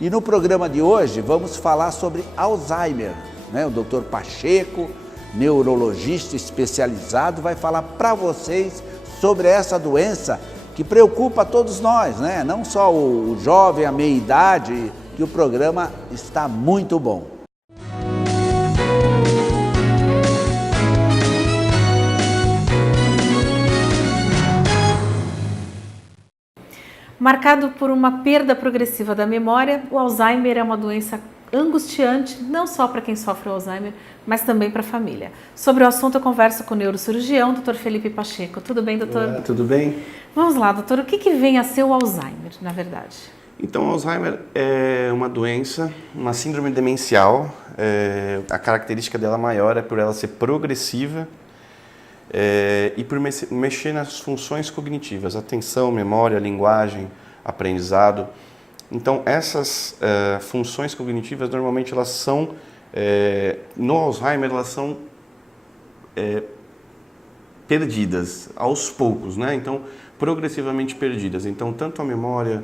E no programa de hoje vamos falar sobre Alzheimer, né? O Dr. Pacheco, neurologista especializado, vai falar para vocês sobre essa doença que preocupa todos nós, né? Não só o jovem, a meia-idade, que o programa está muito bom. Marcado por uma perda progressiva da memória, o Alzheimer é uma doença angustiante, não só para quem sofre o Alzheimer, mas também para a família. Sobre o assunto eu converso com o neurocirurgião, Dr. Felipe Pacheco. Tudo bem, doutor? Olá, tudo bem? Vamos lá, doutor, o que vem a ser o Alzheimer, na verdade? Então, o Alzheimer é uma doença, uma síndrome demencial. A característica dela maior é por ela ser progressiva e por mexer nas funções cognitivas, atenção, memória, linguagem, aprendizado. Então, essas funções cognitivas, normalmente, elas são, no Alzheimer, elas são perdidas aos poucos, né? Então, progressivamente perdidas. Então, tanto a memória,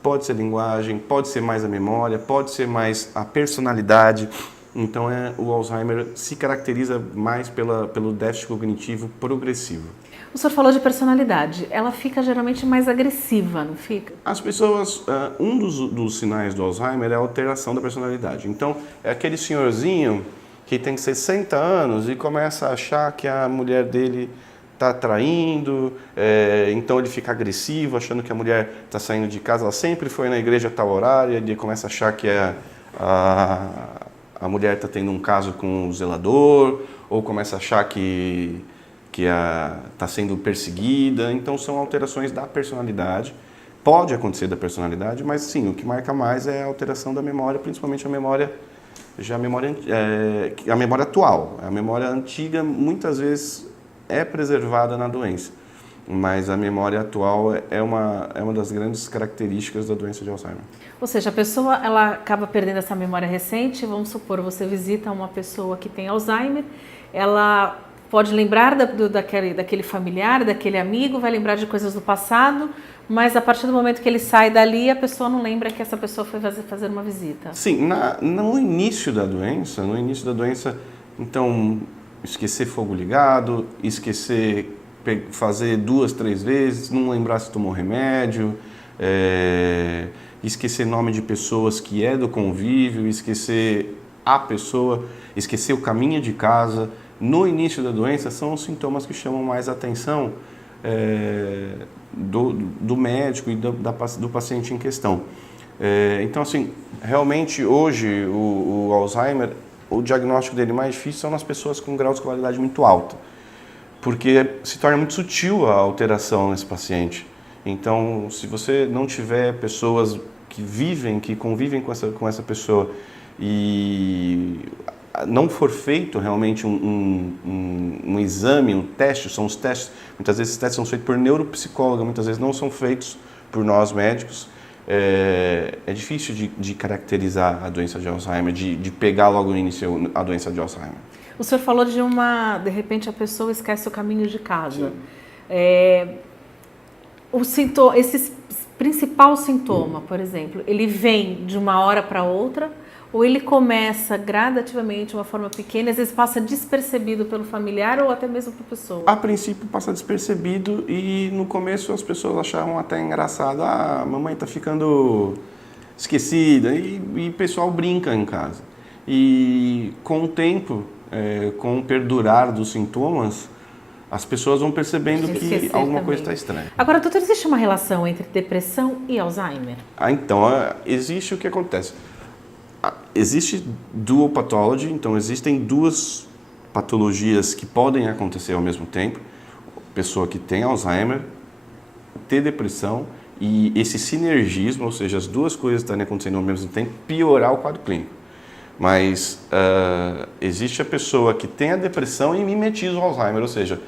pode ser linguagem, pode ser mais a memória, pode ser mais a personalidade. Então, o Alzheimer se caracteriza mais pelo déficit cognitivo progressivo. O senhor falou de personalidade. Ela fica geralmente mais agressiva, não fica? As pessoas, um dos sinais do Alzheimer é a alteração da personalidade. Então, é aquele senhorzinho que tem 60 anos e começa a achar que a mulher dele está traindo, então ele fica agressivo, achando que a mulher está saindo de casa, ela sempre foi na igreja a tal horário, ele começa a achar que a mulher está tendo um caso com o zelador, ou começa a achar que está sendo perseguida. Então são alterações da personalidade. Pode acontecer da personalidade, mas sim, o que marca mais é a alteração da memória, principalmente a memória atual. A memória antiga muitas vezes é preservada na doença, mas a memória atual é uma das grandes características da doença de Alzheimer. Ou seja, a pessoa ela acaba perdendo essa memória recente. Vamos supor, você visita uma pessoa que tem Alzheimer, ela pode lembrar daquele familiar, daquele amigo, vai lembrar de coisas do passado, mas a partir do momento que ele sai dali, a pessoa não lembra que essa pessoa foi fazer uma visita. Sim, no início da doença, então, esquecer fogo ligado, esquecer fazer 2, 3 vezes, não lembrar se tomou remédio, esquecer nome de pessoas que é do convívio, esquecer a pessoa, esquecer o caminho de casa. No início da doença são os sintomas que chamam mais atenção do médico e do paciente em questão. Então, assim, realmente hoje o Alzheimer, o diagnóstico dele mais difícil são nas pessoas com grau de escolaridade muito alto, porque se torna muito sutil a alteração nesse paciente. Então, se você não tiver pessoas que convivem com essa pessoa e não for feito realmente um exame, um teste, são os testes, muitas vezes esses testes são feitos por neuropsicóloga, muitas vezes não são feitos por nós médicos. É difícil de caracterizar a doença de Alzheimer, de pegar logo no início a doença de Alzheimer. O senhor falou de repente a pessoa esquece o caminho de casa. Esse principal sintoma, por exemplo, ele vem de uma hora para outra, ou ele começa gradativamente, de uma forma pequena, às vezes passa despercebido pelo familiar ou até mesmo para a pessoa? A princípio passa despercebido e no começo as pessoas achavam até engraçado. A mamãe está ficando esquecida e o pessoal brinca em casa. E com o tempo, com o perdurar dos sintomas, as pessoas vão percebendo que alguma coisa está estranha. Agora, doutor, existe uma relação entre depressão e Alzheimer? Então, existe o que acontece. Existe dual pathology, então existem duas patologias que podem acontecer ao mesmo tempo. Pessoa que tem Alzheimer, ter depressão e esse sinergismo, ou seja, as duas coisas estarem acontecendo ao mesmo tempo, piorar o quadro clínico. Mas existe a pessoa que tem a depressão e mimetiza o Alzheimer, ou seja,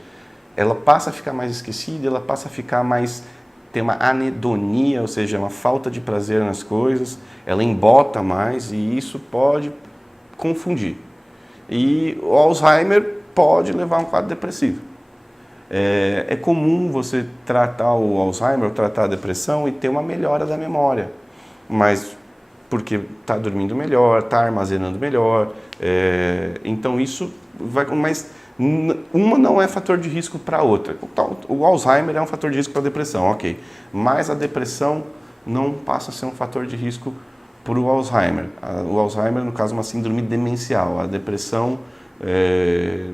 ela passa a ficar mais esquecida, ela passa a ficar mais... tem uma anedonia, ou seja, uma falta de prazer nas coisas, ela embota mais e isso pode confundir. E o Alzheimer pode levar a um quadro depressivo. É comum você tratar o Alzheimer ou tratar a depressão e ter uma melhora da memória, mas porque está dormindo melhor, está armazenando melhor. Então isso vai... Mas uma não é fator de risco para a outra. O Alzheimer é um fator de risco para a depressão, ok. Mas a depressão não passa a ser um fator de risco para o Alzheimer. O Alzheimer, no caso, é uma síndrome demencial. A depressão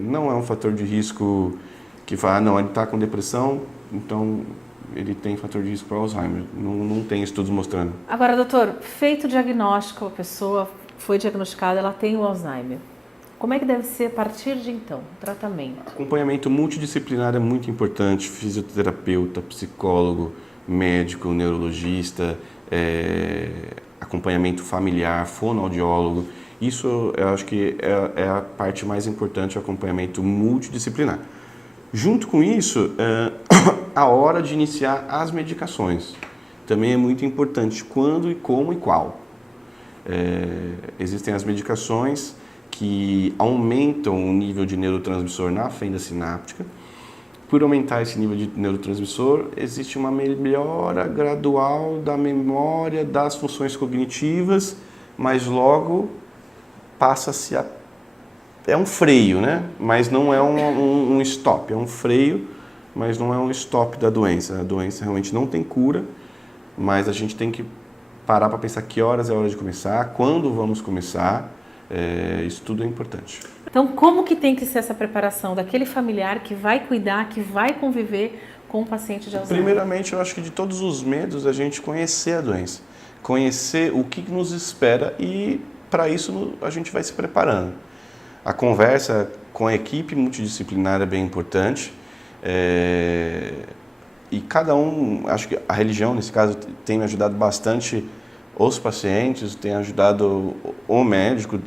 não é um fator de risco que fala, não, ele está com depressão, então ele tem fator de risco para Alzheimer. Não tem estudos mostrando. Agora, doutor, feito o diagnóstico, a pessoa foi diagnosticada, ela tem o Alzheimer. Como é que deve ser a partir de então, o tratamento? Acompanhamento multidisciplinar é muito importante, fisioterapeuta, psicólogo, médico, neurologista, acompanhamento familiar, fonoaudiólogo. Isso eu acho que é a parte mais importante, o acompanhamento multidisciplinar. Junto com isso, a hora de iniciar as medicações. Também é muito importante quando e como e qual. Existem as medicações que aumentam o nível de neurotransmissor na fenda sináptica. Por aumentar esse nível de neurotransmissor, existe uma melhora gradual da memória, das funções cognitivas, mas logo passa-se a... É um freio, né? Mas não é um stop. É um freio, mas não é um stop da doença. A doença realmente não tem cura, mas a gente tem que parar para pensar que horas é a hora de começar, quando vamos começar. Isso tudo é importante. Então, como que tem que ser essa preparação daquele familiar que vai cuidar, que vai conviver com o paciente de Alzheimer? Primeiramente, eu acho que de todos os medos, a gente conhecer a doença, conhecer o que nos espera e, para isso, a gente vai se preparando. A conversa com a equipe multidisciplinar é bem importante. E cada um, acho que a religião, nesse caso, tem me ajudado bastante. Os pacientes, tem ajudado o médico,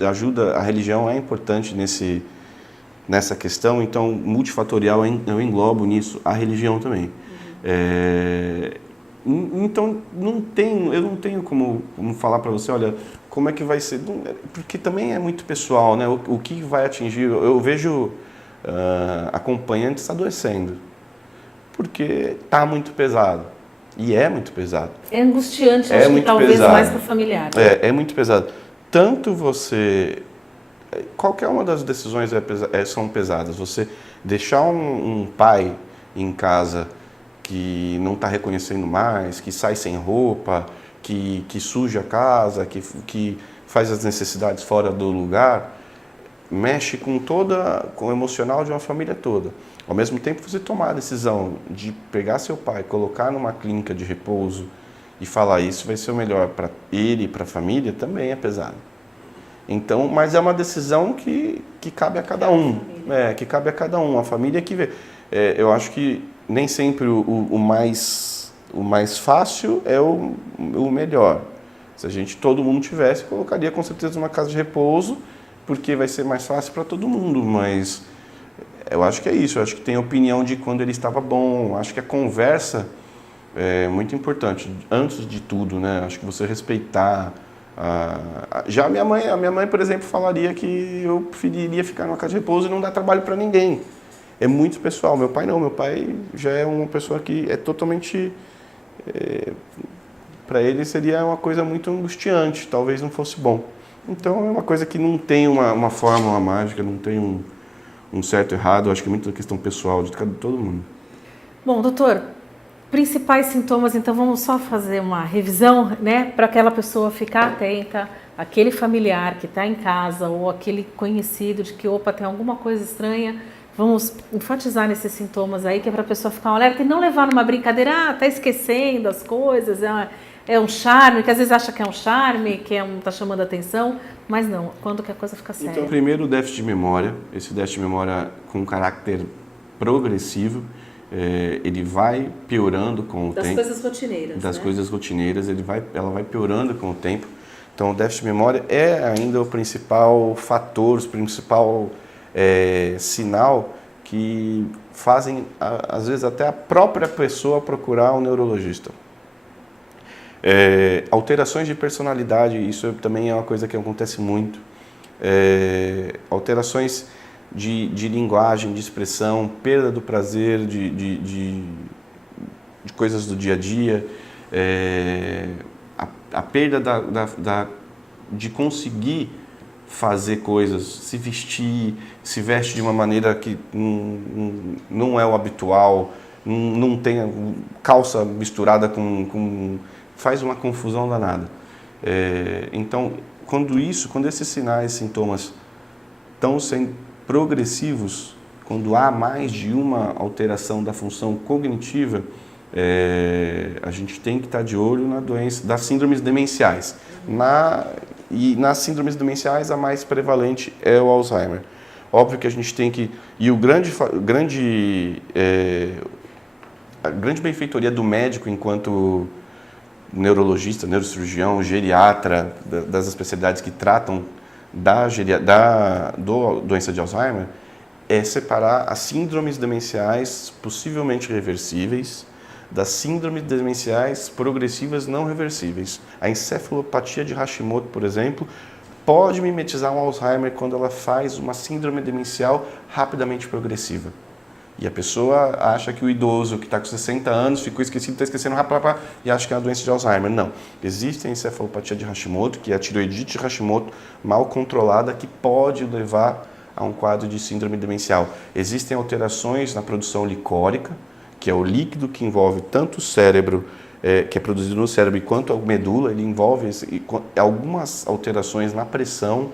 a religião é importante nessa questão, então multifatorial eu englobo nisso a religião também. Então eu não tenho como falar para você, olha, como é que vai ser, porque também é muito pessoal, né? O que vai atingir, eu vejo acompanhantes adoecendo, porque está muito pesado. E é muito pesado. É angustiante, acho que talvez pesado. Mais para o familiar. É muito pesado. Tanto você... Qualquer uma das decisões são pesadas. Você deixar um pai em casa que não está reconhecendo mais, que sai sem roupa, que suja a casa, que faz as necessidades fora do lugar, mexe com o emocional de uma família toda. Ao mesmo tempo, você tomar a decisão de pegar seu pai, colocar numa clínica de repouso e falar isso vai ser o melhor para ele e para a família, também é pesado. Então, mas é uma decisão que cabe a cada um. Que cabe a cada um. A família que vê. Eu acho que nem sempre o mais fácil é o melhor. Se todo mundo tivesse, colocaria com certeza uma casa de repouso, porque vai ser mais fácil para todo mundo, mas... Eu acho que é isso, eu acho que tem opinião de quando ele estava bom, acho que a conversa é muito importante, antes de tudo, né? Acho que você respeitar. Já a minha mãe, por exemplo, falaria que eu preferiria ficar numa casa de repouso e não dar trabalho para ninguém. É muito pessoal. Meu pai não, meu pai já é uma pessoa que é totalmente... para ele seria uma coisa muito angustiante, talvez não fosse bom. Então é uma coisa que não tem uma fórmula mágica, não tem um certo e errado, acho que é muito questão pessoal de todo mundo. Bom, doutor, principais sintomas, então vamos só fazer uma revisão, né, para aquela pessoa ficar atenta, aquele familiar que está em casa ou aquele conhecido de que, opa, tem alguma coisa estranha, vamos enfatizar nesses sintomas aí, que é para a pessoa ficar alerta e não levar numa brincadeira, tá esquecendo as coisas, é um charme, que às vezes acha que é um charme, que tá chamando a atenção, mas não, quando que a coisa fica séria. Então, primeiro o déficit de memória, esse déficit de memória com caráter progressivo, ele vai piorando com o tempo. Das coisas rotineiras, Das coisas rotineiras, ela vai piorando com o tempo. Então, o déficit de memória é ainda o principal fator, o principal sinal que fazem, às vezes, até a própria pessoa procurar um neurologista. Alterações de personalidade, isso também é uma coisa que acontece muito. Alterações de linguagem, de expressão, perda do prazer de coisas do dia a dia, a perda da de conseguir fazer coisas, se vestir, se veste de uma maneira que não é o habitual, não tem calça misturada faz uma confusão danada. Então, quando esses sinais, sintomas estão sendo progressivos, quando há mais de uma alteração da função cognitiva, a gente tem que estar de olho na doença das síndromes demenciais. E nas síndromes demenciais, a mais prevalente é o Alzheimer. Óbvio que a gente tem que... E a grande benfeitoria do médico enquanto neurologista, neurocirurgião, geriatra, das especialidades que tratam da doença de Alzheimer, é separar as síndromes demenciais possivelmente reversíveis das síndromes demenciais progressivas não reversíveis. A encefalopatia de Hashimoto, por exemplo, pode mimetizar um Alzheimer quando ela faz uma síndrome demencial rapidamente progressiva. E a pessoa acha que o idoso que está com 60 anos ficou esquecido, está esquecendo e acha que é uma doença de Alzheimer. Não. Existe a encefalopatia de Hashimoto, que é a tireoidite de Hashimoto mal controlada, que pode levar a um quadro de síndrome demencial. Existem alterações na produção licórica, que é o líquido que envolve tanto o cérebro, que é produzido no cérebro, quanto a medula. Ele envolve algumas alterações na pressão,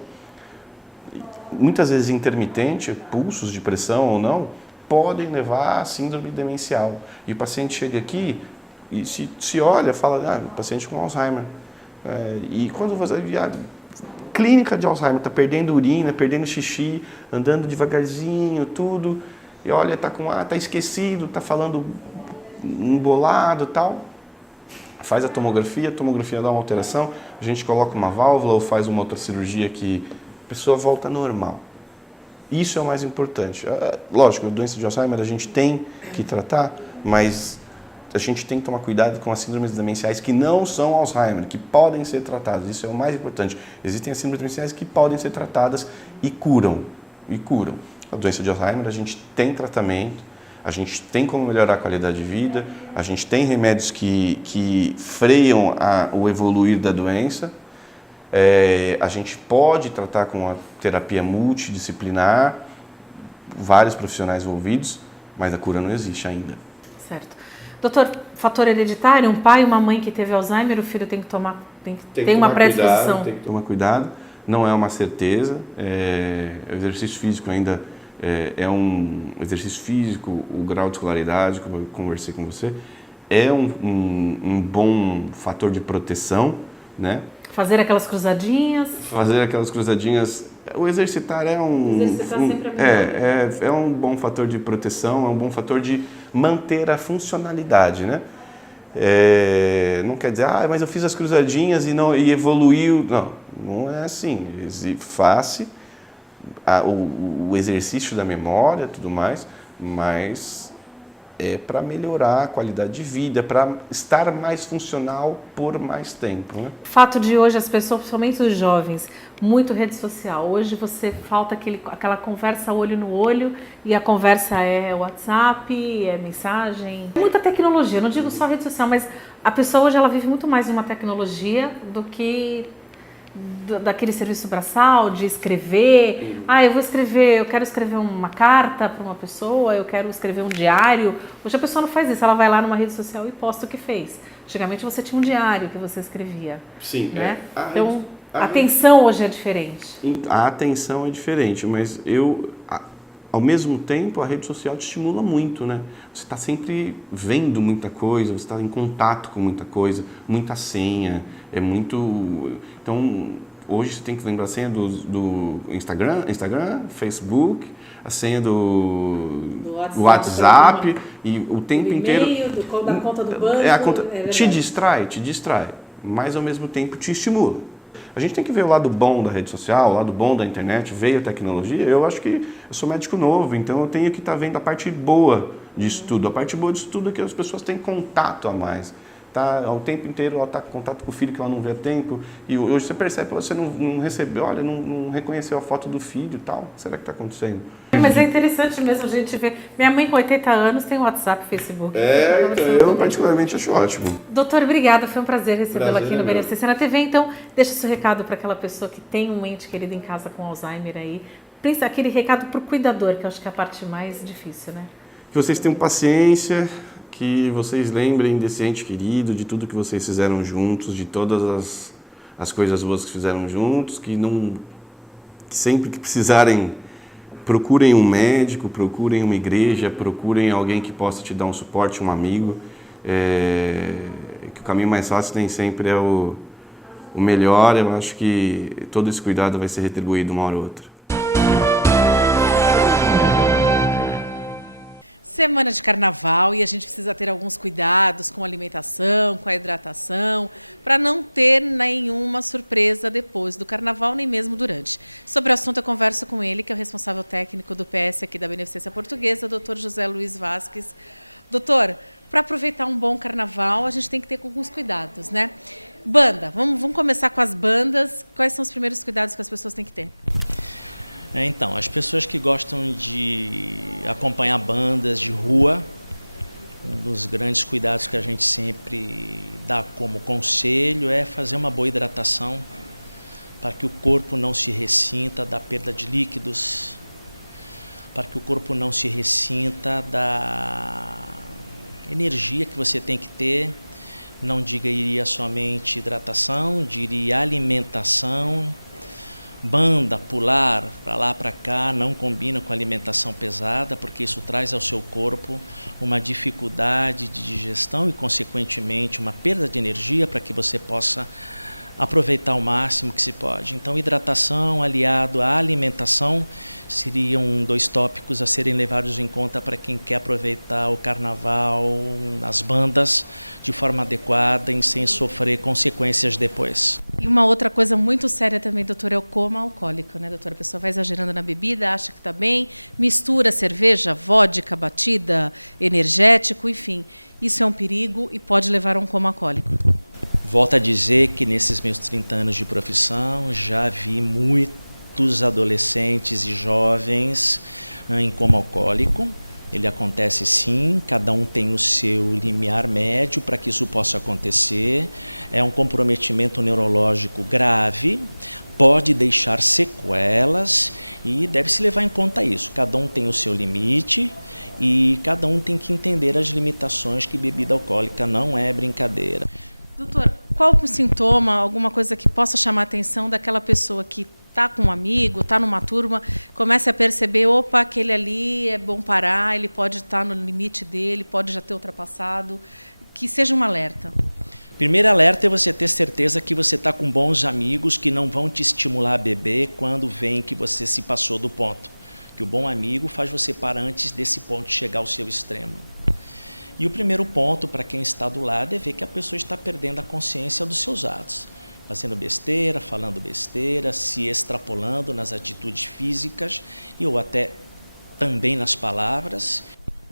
muitas vezes intermitente, pulsos de pressão ou não, podem levar à síndrome demencial. E o paciente chega aqui e se olha, fala, paciente com Alzheimer. E quando você clínica de Alzheimer, está perdendo urina, perdendo xixi, andando devagarzinho, tudo, e olha, tá esquecido, tá falando embolado e tal. Faz a tomografia dá uma alteração, a gente coloca uma válvula ou faz uma outra cirurgia que a pessoa volta normal. Isso é o mais importante. Lógico, a doença de Alzheimer a gente tem que tratar, mas a gente tem que tomar cuidado com as síndromes demenciais que não são Alzheimer, que podem ser tratadas. Isso é o mais importante. Existem as síndromes demenciais que podem ser tratadas e curam. A doença de Alzheimer, a gente tem tratamento, a gente tem como melhorar a qualidade de vida, a gente tem remédios que freiam o evoluir da doença. A gente pode tratar com a terapia multidisciplinar, vários profissionais envolvidos, mas a cura não existe ainda. Certo. Doutor, fator hereditário, um pai e uma mãe que teve Alzheimer, o filho tem que tem uma predisposição? Tem que tomar cuidado, não é uma certeza, o exercício físico ainda é um exercício físico, o grau de escolaridade, como eu conversei com você, é um bom fator de proteção, né? Fazer aquelas cruzadinhas. O exercitar é sempre é um bom fator de proteção, é um bom fator de manter a funcionalidade, né? Não quer dizer, mas eu fiz as cruzadinhas e evoluiu. Não é assim. Faça o exercício da memória, tudo mais, mas é para melhorar a qualidade de vida, para estar mais funcional por mais tempo, né? O fato de hoje as pessoas, principalmente os jovens, muito rede social. Hoje falta aquela conversa olho no olho e a conversa é WhatsApp, é mensagem. Muita tecnologia, não digo só rede social, mas a pessoa hoje ela vive muito mais em uma tecnologia do que daquele serviço braçal, de escrever. Eu quero escrever uma carta para uma pessoa, eu quero escrever um diário. Hoje a pessoa não faz isso, ela vai lá numa rede social e posta o que fez. Antigamente você tinha um diário que você escrevia. Sim. Né? Então, a atenção hoje é diferente. A atenção é diferente, mas ao mesmo tempo, a rede social te estimula muito, né? Você está sempre vendo muita coisa, você está em contato com muita coisa, muita senha, Então, hoje você tem que lembrar a senha do Instagram, Facebook, a senha do WhatsApp e o tempo inteiro... Da conta do banco. Te distrai, mas ao mesmo tempo te estimula. A gente tem que ver o lado bom da rede social, o lado bom da internet, veio a tecnologia. Eu acho que eu sou médico novo, então eu tenho que estar vendo a parte boa disso tudo. A parte boa disso tudo é que as pessoas têm contato a mais. tá ao tempo inteiro, ela está em contato com o filho que ela não vê há tempo, e hoje você percebe que você não recebeu, olha, não reconheceu a foto do filho e tal, será que está acontecendo? Mas é interessante mesmo a gente ver. Minha mãe com 80 anos tem WhatsApp, Facebook. Então, eu particularmente acho ótimo. Doutor, obrigada, foi um prazer recebê-lo aqui no meu. Beneficência na TV. Então, deixa seu recado para aquela pessoa que tem um ente querido em casa com Alzheimer aí. Aquele recado para o cuidador, que eu acho que é a parte mais difícil, né? Que vocês tenham paciência, que vocês lembrem desse ente querido, de tudo que vocês fizeram juntos, de todas as coisas boas que fizeram juntos, que sempre que precisarem, procurem um médico, procurem uma igreja, procurem alguém que possa te dar um suporte, um amigo. Que o caminho mais fácil nem sempre é o melhor. Eu acho que todo esse cuidado vai ser retribuído uma hora ou outra. Semana de carnaval e a gente precisa ter alguns cuidados com a alimentação, com a hidratação, para não ter nenhuma surpresa depois do carnaval, nem mesmo durante. Sobre o assunto eu converso com ele, que é o responsável técnico do PS aqui da Beneficência Portuguesa, Dr. José Luiz Vasques. Doutor, para aproveitar um bom carnaval, a gente tem que ter alguns cuidados, né? Banda, vamos começar com as bandas. Quais são os primeiros cuidados que as pessoas têm que ter? Então, as pessoas que gostam de acompanhar bandas de rua, um dos grandes cuidados que a gente sempre dá como conselho é fazer uma boa hidratação para que o corpo não se ressinta da perda de líquidos, para que o corpo não se ressinta da energia que você tem que ter. Não diria somente hidratação, diria alimentação. Banda, pular para lá, para cá, não combina com alimentação pesada, porque isso traz ao seu corpo uma dificuldade de digestão e, consequentemente, uma perda de energia para que você possa aproveitar o máximo que se pode. Então, hidratação aliado à alimentação seriam 2 tópicos a serem levados em conta para quem quer aproveitar o carnaval, as bandas, de forma adequada e sem sofrer consequências depois. E uma outra coisa muito séria também, doutor, é o coma alcoólico, né, doutora? A pessoa vai exagerando na bebida, acha que está bem, mistura cerveja, vodka, batida, energético, enfim. Isso é um perigo e pode levar a um coma alcoólico. Volto a dizer que nesses meus 30 anos de profissão já vi muitos adolescentes e jovens em coma alcoólico. Ele acontece sim, cada um tem o seu limiar médio para que isso possa acontecer. É um comprometimento neurológico grave, pode deixar sequelas e deve-se levar em conta isso. Cada um tem o seu limite e cada um tem que entender as limitações, que bebida alcoólica não é brincadeira. Doutor, qual o sintoma, alguma coisa que possa chamar a atenção daquela pessoa que está com um amigo, está numa turma, comece a perceber, opa, aquele ali é bom parar, ele pode estar no limite dele, pode já ter ultrapassado, que seja um alerta? Primeiro alerta é você ter certeza que você está com bons amigos que não vão te estimular a beber quando veem que você se passou do ponto. Que o bom amigo faz você parar antes desse ponto chegar ao seu extremo. E o primeiro ponto para quem está do lado é ver que a pessoa está perdendo a consciência dos seus atos. Fazendo besteira, falando besteira, se extrapolando nas atitudes físicas e ou até também nas palavras.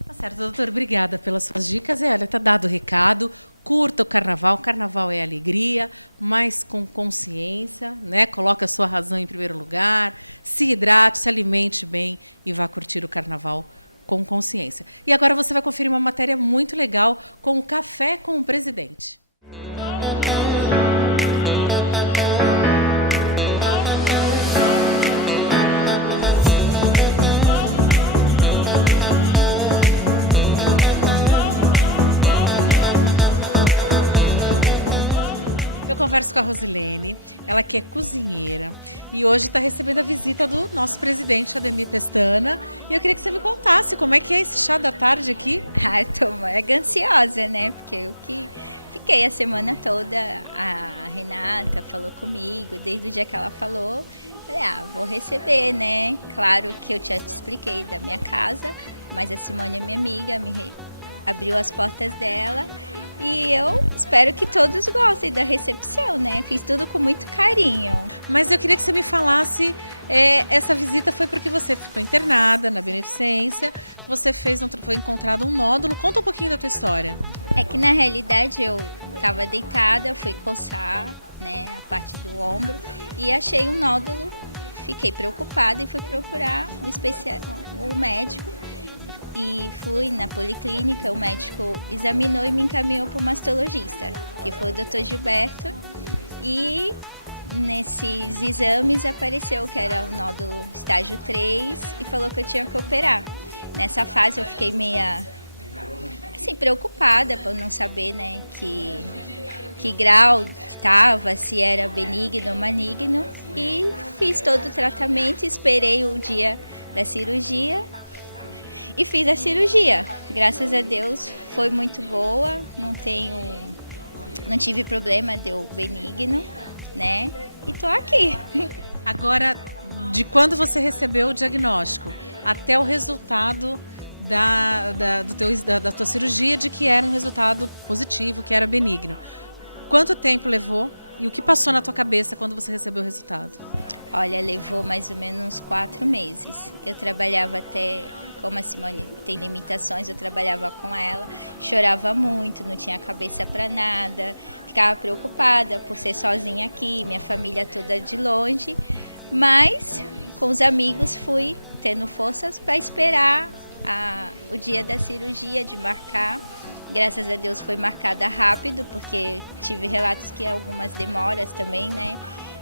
Tá certo, doutor, obrigada pelas suas dicas. Olha, está dado o recado, curta o carnaval é alegria, mas com consciência, né? Coloque a sua razão em primeiro lugar, se hidrate, se alimente bem e vá curtir o carnaval com consciência. E agora você vai conferir uma matéria muito legal com o Café com o Presidente. Eu converso com a Rosilene, ela que é cozinheira e hoje está recebendo a visita do nosso presidente, Ademir Pestana. E eu queria que você me contasse como é que é esse chá da tarde aqui. Tô mega ansiosa, né? Porque eu que fiquei a semana toda, a Renata falou comigo, desde o dia que ela falou, falei, vou receber, né? Claro que eu já te expliquei da minha casa, mas a Simone é minha amiga, abriu as portas dela. E eu espero que todos gostem da recepção, né? Fiz tudo com muito carinho. Mas eu queria que você me falasse, essa visita foi porque você ficou internada na Beneficência, você foi encontrado um nódulo. Conta um pouquinho da tua história. É que na realidade eu estava deitada, fui coçar, né, a parte do ombro e achei um nódulo. Fiquei preocupada e fui procurar o médico. E fui na policlínica, o médico examinou e me encaminhou para o mastologista, que foi o Dr. Gilberto. E nesses exames apareceu que era um nódulo estágio 3 e falou que eu tinha que operar. Nessa fase eu fiquei meia assim, preocupada por não saber, né, que grau estava, se era benigno ou maligno. E fiz todo o tratamento, esperei o dia da cirurgia e fiz a cirurgia. Graças a Deus foi muito boa, não tive problema, deu benigno, né? E tô aqui. Agora, de quando você recebeu o diagnóstico até o resultado da tua cirurgia, de que era um resultado positivo, que era benigno, quanto tempo levou e o que passou na tua cabeça quando você recebeu o resultado? Olha, levou mais ou menos uns 4 meses. Eu trabalhava até, como a Simone tem limitações, eu trabalhava com ela, chorava muito, não tinha cabeça para nada, ficava preocupada por ser sozinha aqui, minha família toda de longe, mas com os amigos fui tendo forças para esperar o dia da cirurgia, de marcar. Graças a Deus foi marcada rápido, porque tive relatos que algumas demoras também, né?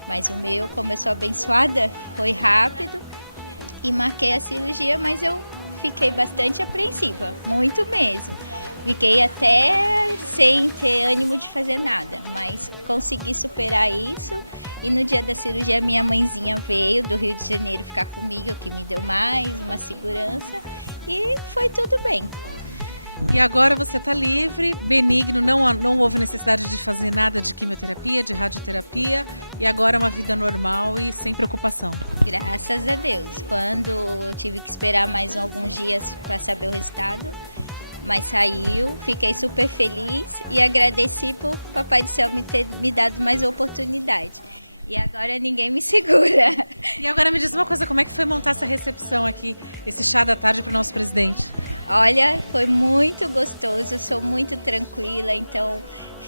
Mas o meu, como eu sou abençoada, foi rápido e marquei a cirurgia, mas eu fiquei bastante apreensiva, muito mesmo. Fiquei até sem ter ânimo de fazer nada, mas consegui superar isso. E no dia da cirurgia, minha mãezinha veio do Rio de Janeiro ficar comigo, que me deu mais uma segurança, e foi tudo bem. E agora você está livre, benigno, não houve necessidade de fazer nada de quimioterapia, de radioterapia, e agora é uma vida normal e sem preocupação. Graças a Deus. Quando eu tive que esperar mais alguns dias para saber o resultado, mas saiu, fiquei super feliz e agradeci por Papai do Céu ter me dado mais oportunidade. E agora ninguém me segura. E agora me diz uma coisa, como é que foi montar essa recepção aqui, esse chá da tarde para o nosso presidente? Olha, foi muito gostoso, eu sou muito tranquila, então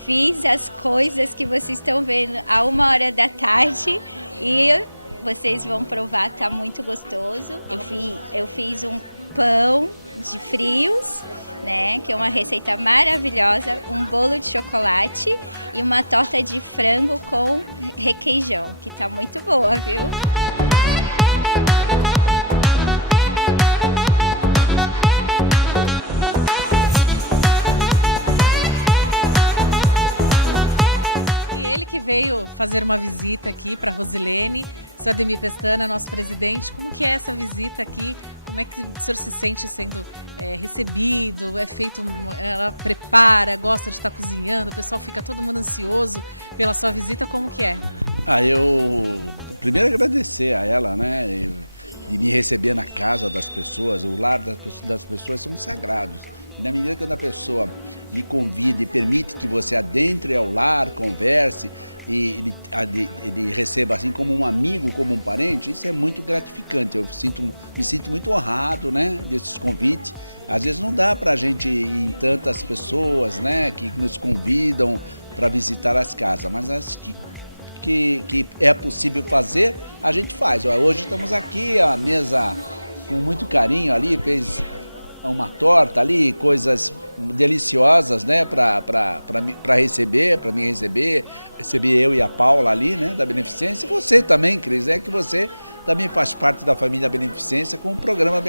fiz as coisas que vocês estão vendo a 1h da tarde e vocês vão provar, tá muito gostoso. Eu fiz um pão de frios, né, que é uma receita maravilhosa, um bolo de chocolate e uma torta de frango com requeijão, que tá muito boa, viu? Que veio fazer uma visita aqui para Rosilene, seu Ademir Pestana, nosso presidente. Como que é essa visita aqui? Como é que o senhor se sente sendo recebido? Ela prepara, gosta de estar cozinhando, o pessoal fica todo mundo ansioso pela sua visita. Como que é? Eu primeiro agradecer a ela, né, de me receber na casa das pessoas. O lar das pessoas são sagrados. E na medida que a pessoa lhe convida e permite que você adentre ao lar, converse e ele receba assim como um amigo, como um parente, isso é muito gratificante. Eu me sinto muito honrado, né, desses convites. Às vezes não dá para a gente ir em tantas pessoas, né, que nos convidam para visitar as casas, mas acho que é possível fazer, a gente faz. Hoje estamos aqui, a mesa com muito carinho ali, fez uma torta ali, coisas deliciosas, né, para me receber, receber eu e a Paula ali, né, da Beneficência, e você também, Cris, que você também faz parte da família Beneficência com o programa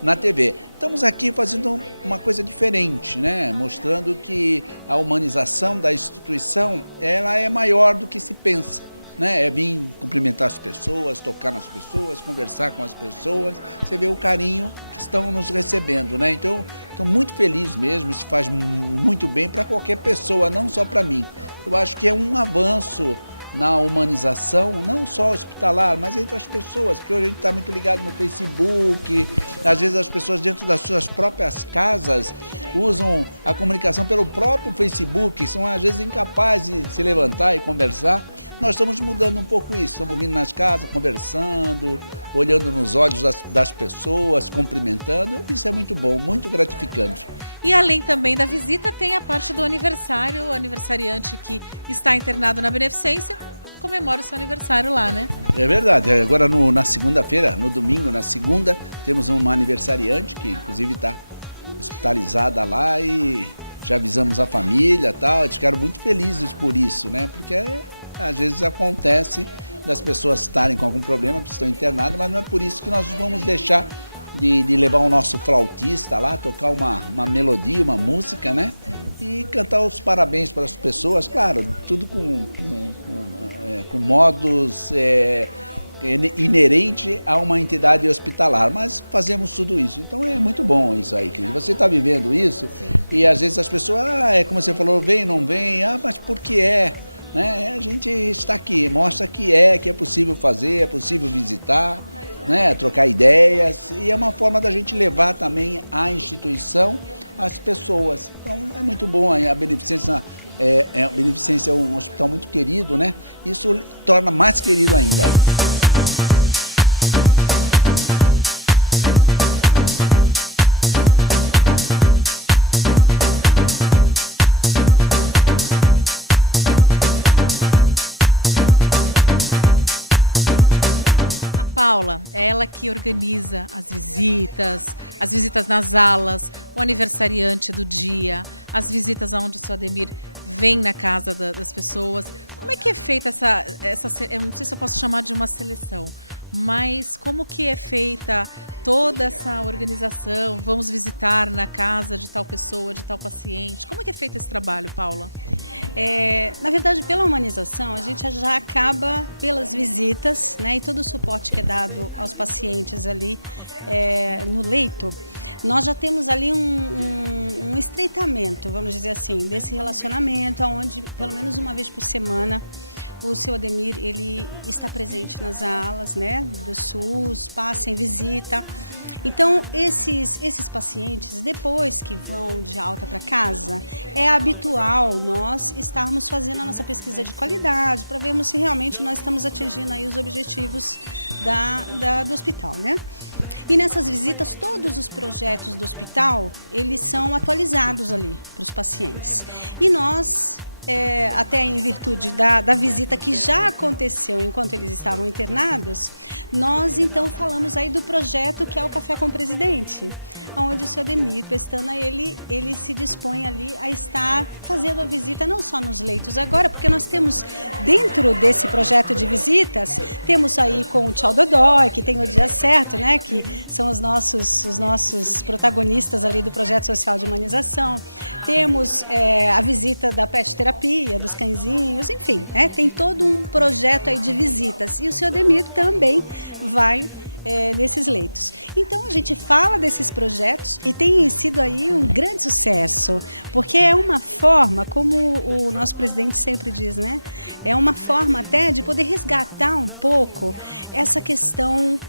na TV. Estamos aqui fazendo uma coisa diferente, né, mostrando que a humanização da instituição, ela é maior do que se pensa. Né, é vir cumprimentar as pessoas, tocar nas pessoas, conversar com as pessoas, você vê o carinho que estão nos recebendo, né? Então, estou muito feliz mesmo, isso faz muito bem para qualquer pessoa, não só para mim. Eu acho que é um avanço na humanização, não só hospitalar, mas entre as pessoas, porque hoje a gente está muito ligado no Facebook, às vezes as pessoas dentro das suas próprias casas usam a comunicação pelo próprio Facebook, são às vezes incapazes de se levantar e conversar. nós estamos mudando um pouco isso. Estamos vindo nas casas, conversando, olhando nos olhos das pessoas, cumprimentando. Isso é muito bom, muito gratificante. E além também da visita, tem a parte do aniversário, o aniversariante que está internado na Beneficência comemora o seu aniversário lá, né? É verdade. Agora na segunda-feira, no domingo, na segunda, temos uma aniversariante que inclusive está hospitalizada lá e já avisamos a família e tal. Eles ficaram muito felizes por isso, né? Porque às vezes acontece das pessoas estarem com algum problema, estão internadas, mas não é por isso que nós vamos deixar de levar o nosso flautista lá, tocar uma melodia, uma música, né? E cantar os parabéns para as pessoas, claro, tudo com modos inerente a uma entidade hospitalar, mas fazemos tudo isso. Então é muito bom isso aí, querido. Você está vivendo isso. Sim. E às vezes as pessoas, como você falou, vem, não vem, mas por que é? Né? A gente está aqui, mostra que é possível fazer, é possível visitar, né? Trocar ideias, e é uma forma da gente levar também a instituição às pessoas. Então é muito bom. A Beneficência a Beneficência é um hospital muito querido, né? Isso torna mais querido ainda. Paula, é ela que organiza as visitas nas alas, o aniversariante do dia, as visitas onde o seu Ademir vem na casa das pessoas. Como é que é feita essa, eu não sei se eu posso chamar de uma seleção, mas como que é feita toda essa organização? Vamos visitar na casa de tal pessoa, de tal paciente. Como é que é feito esse trabalho, Paula? Na verdade, pela humanização, a gente já acaba pelas visitas, né, e todo o suporte que é dado aos pacientes ali no leito. Nós já temos ali um estreitamento, vamos dizer assim, desse relacionamento, onde pelo menos uma vez por semana o seu Ademir ele está presente nas alas, né, do SUS, passa em visita. Então, esses pacientes, depois que vão de alta para casa, é habitual nós estarmos fazendo a nossa pesquisa de qualidade para vermos se realmente nós estamos atingindo aí os objetivos do hospital, né? E nessas visitas, todos os projetos do hospital, eles são atualizados ali para os pacientes. E nós, até em virtude da visita que já aconteceu enquanto eles estavam internados, nós então falamos aí do projeto que é o Café com o Presidente, onde o seu Ademir Pestana, ele se dispõe ali a estar fazendo a visita não só nos leitos agora, porque nós temos dentro desse projeto de visitas, temos aí com o Tchau Dodói, que tem o Dia Certo, né, que são os nossos protagonistas ali do projeto social de humanização, temos a visita da pet terapia, dos cãezinhos, enfim, né, tem todo um projeto aí de visitas, e o seu Ademir também vai nesses leitos. Então a gente fala desses projetos e tem sido aí um grande sucesso, porque é uma forma, como o nosso presidente sempre diz, né? É uma forma até de poder resgatar um pouco essa questão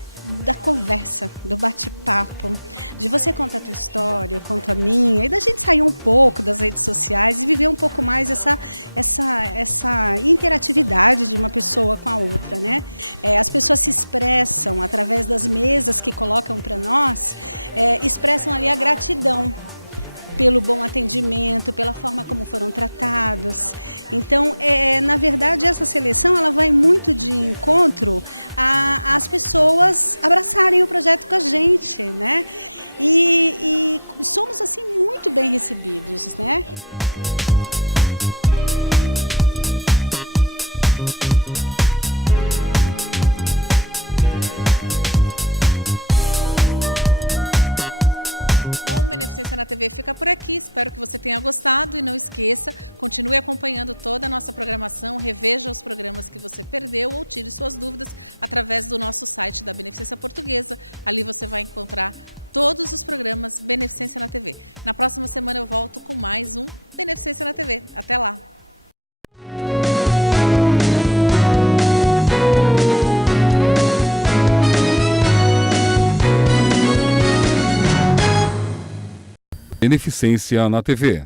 da conversa, do bate-papo, de você contar a tua história, eu conto a minha, e da gente sair um pouco das redes sociais e viver um pouco mais essa interatividade de uma pessoa com a outra, né? As pessoas se expressam através das mesas que colocam para nós, expressam ali a gratidão pelo bom atendimento, pela forma como foram tratados. Então, na verdade, essa seleção ela vai muito de encontro às pessoas abraçarem o projeto com a gente, né? E somos, assim, muito bem recebidos, né? Beneficência na TV fica por aqui, espero que você tenha gostado e não esqueça, continue acompanhando toda a nossa programação, reveja os programas que você perdeu ou tire suas dúvidas através do nosso site da Beneficência Portuguesa, ali você vai encontrar todos os programas Beneficência na TV. Na próxima semana eu volto com mais um Beneficência na TV, até lá! Beneficência na TV.